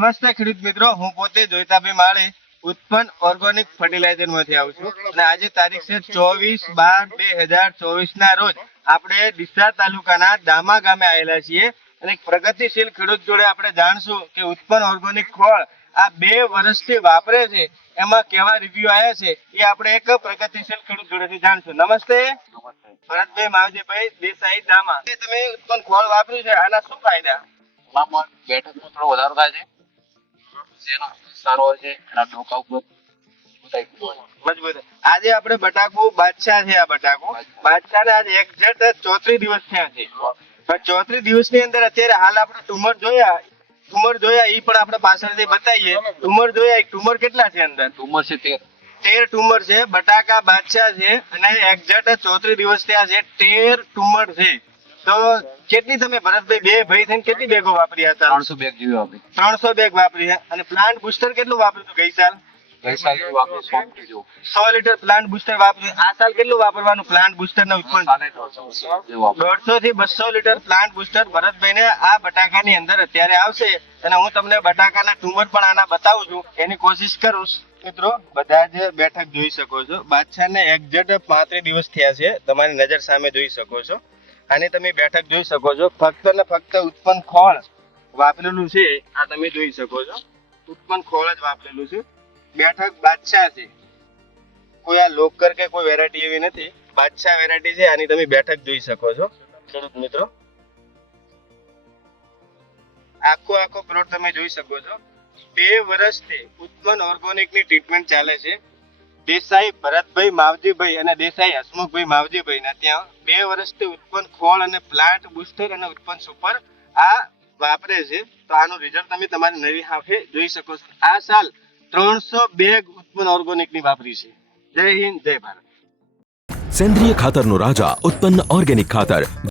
નમસ્તે ખેડૂત મિત્રો, હું પોતે જોઈતાભાઈ માળે ઉત્પન્ન ઓર્ગેનિક ફર્ટિલાઇઝર માંથી આવું છું અને આજે તારીખ છે 24/12/2024 ના રોજ આપણે ડીસા તાલુકાના દામા ગામે આવેલા છીએ અને એક પ્રગતિશીલ ખેડૂત જોડે આપણે જાણશું કે ઉત્પન્ન ઓર્ગેનિક ખોળ આ 2 વર્ષથી વાપરે છે એમાં કેવા રિવ્યુ આવ્યા છે એ આપણે એક પ્રગતિશીલ ખેડૂત જોડેથી જાણશું. નમસ્તે ભરતભાઈ, માવજીભાઈ, દેસાઈ, દામા. તમે ઉત્પન્ન ખોળ વાપર્યું છે, આના શું ફાયદા? બેઠકમાં થોડો વધારો થાય છે, જેનો સારો હોય છે, એના ડોકા ઉપર મજબૂત. આજે આપણે બટાકુ બાદશાહ છે. આ બટાકુ બાદશાહ ને આજે એક્ઝેક્ટ 34 દિવસ થયા છે. પણ 34 દિવસની અંદર અત્યારે હાલ આપણે ટુમર જોયા ઈ પણ આપણે પાછળથી બતાવીએ. ટુમર કેટલા છે અંદર? ટુમર છે 13 ટુમર છે. બટાકા બાદશાહ છે અને એક્ઝેક્ટ 34 દિવસ થયા છે. 13 ટુમર છે. તો કેટલી તમે ભરતભાઈ બે ભાઈ થઈને કેટલી બેગો વાપરી હતા? 300 બેગ જેવી આપી. 300 બેગ વાપરી છે. અને પ્લાન્ટ બુસ્ટર કેટલું વાપર્યું હતું ગઈ સાલ? 100 લીટર પ્લાન્ટ બુસ્ટર વાપર્યું. આ સાલ કેટલું વાપરવાનું પ્લાન્ટ બુસ્ટર ના ઉત્પન્ન? 150 થી 200 લીટર પ્લાન્ટ બુસ્ટર ભરતભાઈ ને આ બટાકાની અંદર અત્યારે આવશે અને હું તમને બટાકાના ટુમર પણ આના બતાવું છું, એની કોશિશ કરું. મિત્રો બધા જ બેઠક જોઈ શકો છો. બાદશાહ ને એક્ઝેક્ટ 35 દિવસ થયા છે, તમારી નજર સામે જોઈ શકો છો. આને તમે બેઠક જોઈ શકો છો. ફક્ત ને ફક્ત ઉત્પન્ન ખોળ વાપરેલું છે. આ તમે જોઈ શકો છો, ઉત્પન્ન ખોળ જ વાપરેલું છે. બેઠક બાદશાહ છે, કોઈ આ લોકર કે કોઈ વેરાયટી એવી નથી. બાદશાહ વેરાયટી છે. આની તમે બેઠક જોઈ શકો છો ખેડૂત મિત્રો. આખો પ્લોટ તમે જોઈ શકો છો. 2 વર્ષથી ઉત્પન્ન ઓર્ગેનિક ની ટ્રીટમેન્ટ ચાલે છે. દેસાઈ ભરતભાઈ માવજીભાઈ અને દેસાઈ હસમુખભાઈ માવજીભાઈ ના ત્યાં 2 વર્ષથી ઉત્પન્ન ખોળ અને પ્લાન્ટ બુસ્ટર અને ઉત્પન્ન સુપર આ વાપરે છે. તો આનું રિઝલ્ટ તમે તમારી નવી આંખે જોઈ શકો છો. આ સાલ 300 બેગ ઉત્પન્ન ઓર્ગેનિક ની વાપરી છે. જય હિન્દ, જય ભારત. સેન્દ્રીય ખાતરનો રાજા ઉત્પન્ન ઓર્ગેનિક ખાતર.